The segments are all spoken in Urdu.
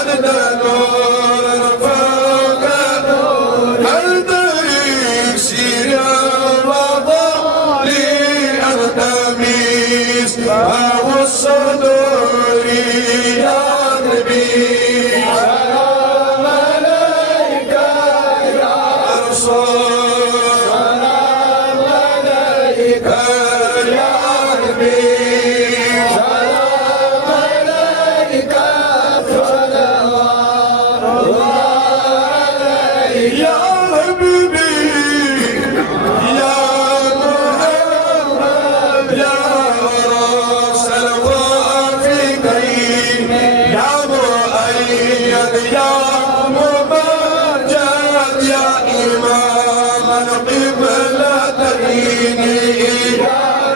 عدد نور فوق نور هل يصير الوضع لي أغتمس أو الصدور يا نبي سلام عليك يا رسول سلام عليك يا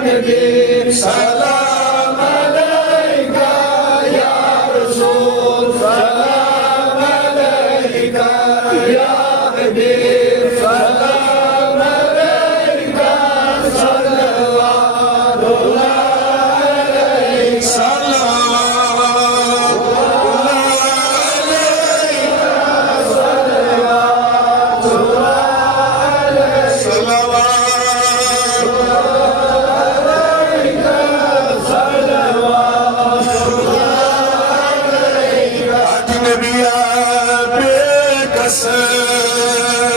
نبي سلام عليك يا رسول سلام عليك يا حبيب سلام عليك صلوات الله عليك صلوات الله عليك صلوات الله عليك صلوات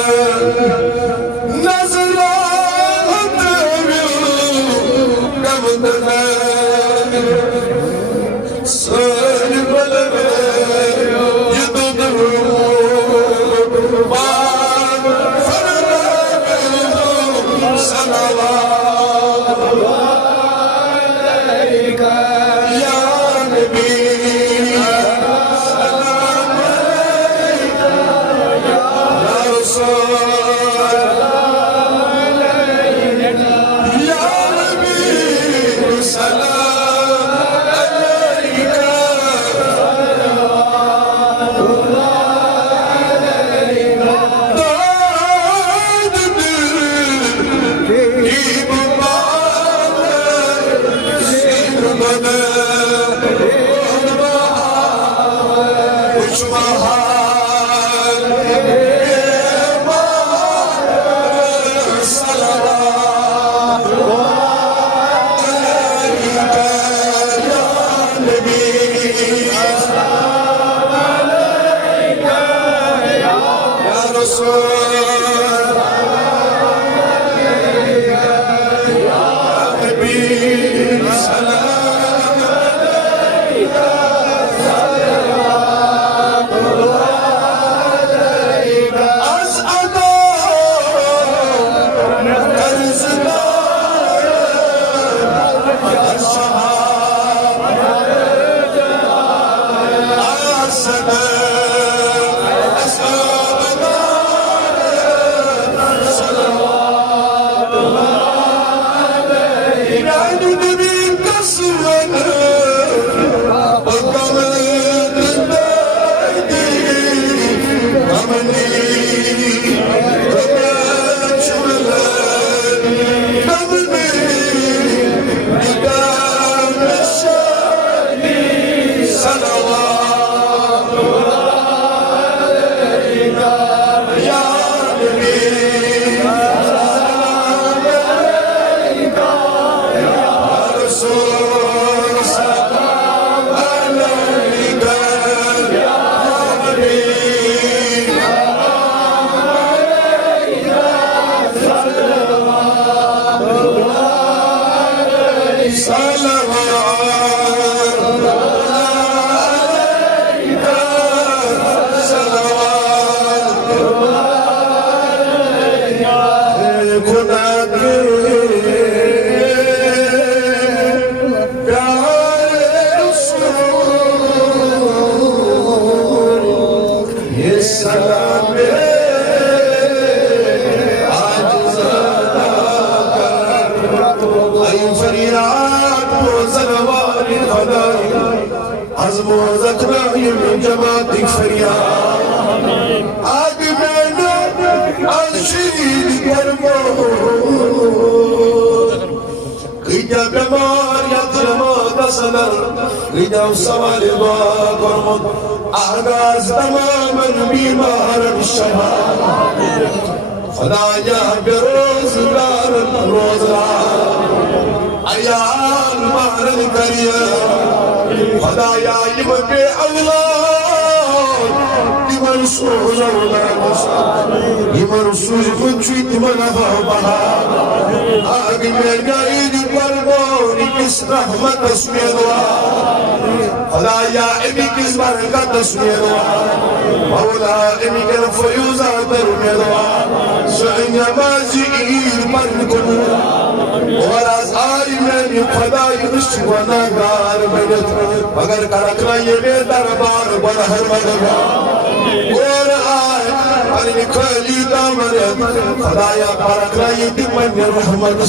من جماعتك فرياد عقبنا عالشيد يرمون قيد بمار يظلم صدر رجاو سوال دعا کرمت آغاز تماما بیمار الشفا خدایا بروزگار روزگار ایال مہرن کریے خدایا یم بے اولاد تمن سوز اولاد یمن سوز مچوی تمن بہا آگ میں نائد پربونی کس رحمت اسمیدوا خدایا امی کس برکت اسمیدوا مولا امی کن فیوزات درمیدوا سعین مازی ایر من کنو وراز آئی میں خدای عشق و ناگار بجت مگر کرکنا یہ بے دربار بنہر مدگا اور آئے انہی کھلی دامنت خدایا کرکنا یہ دمن رحمت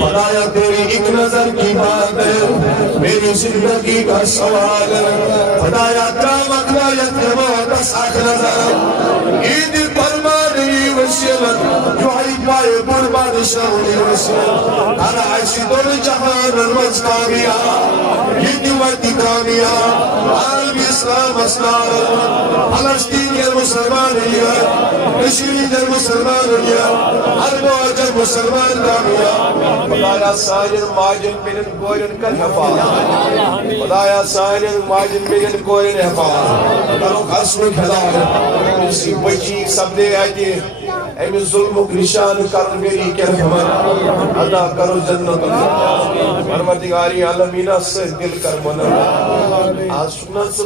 خدایا تیری ایک نظر کی بات ہے میری زندگی کا سوال ہے خدایا کام اقلایت موت ساکھ نظر عید فرمانی وسیلت جو ہی پائے قربان شاہی وسیلت ہر عیسی دور جہان المز کامیاب یہ دیواتی کامیاب عالم اسلام اسلام فلسطین کے مسلمان لیا کشمیر کے مسلمان لیا ہر موجہ مسلمان کامیاب خدایا سائر ماجن بلن گوئرن کر حفاظ خدایا سائر ماجن بلن گوئرن حفاظ کرو خسن کھدایا اسی بچی سب دے آئیے امی ظلم و نشان کر میری کے رحمت ادا کرو جنت پروردگاری عالمینہ سے دل کر منا آج سنن سے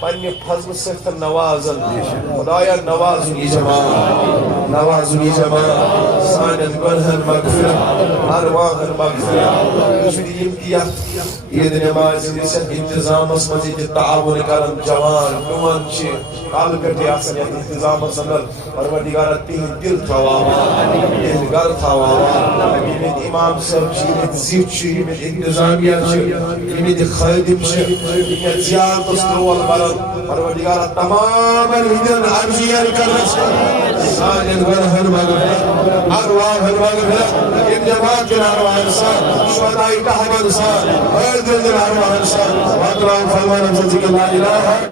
پنی فضل سے نوازن خدایا نوازنی جماع نوازنی جماع سانت گنہن مغفرت ارواحن مغفرت کشوری امتیاز عید نماز نسل انتظام اسمزی تعاون کرن جوان نوان چی کال کٹی آسن یا انتظام اسمدر پروردگارہ تین دل تھواوا تین گر تھواوا یمید امام صاحب چی یمید زیب چی یمید انتظامیہ چی یمید خیدم چی یمید زیارت اسلوال برد پروردگارہ تمام الہدن عرضیان کرنس سانت گنہن مغفرت ارواحن مغفرت ابن جماعت کے ارواح انسان شہدائی تحمد انسان اور دل ارواح انسان واتران فرمان امزد ذکر لا الہ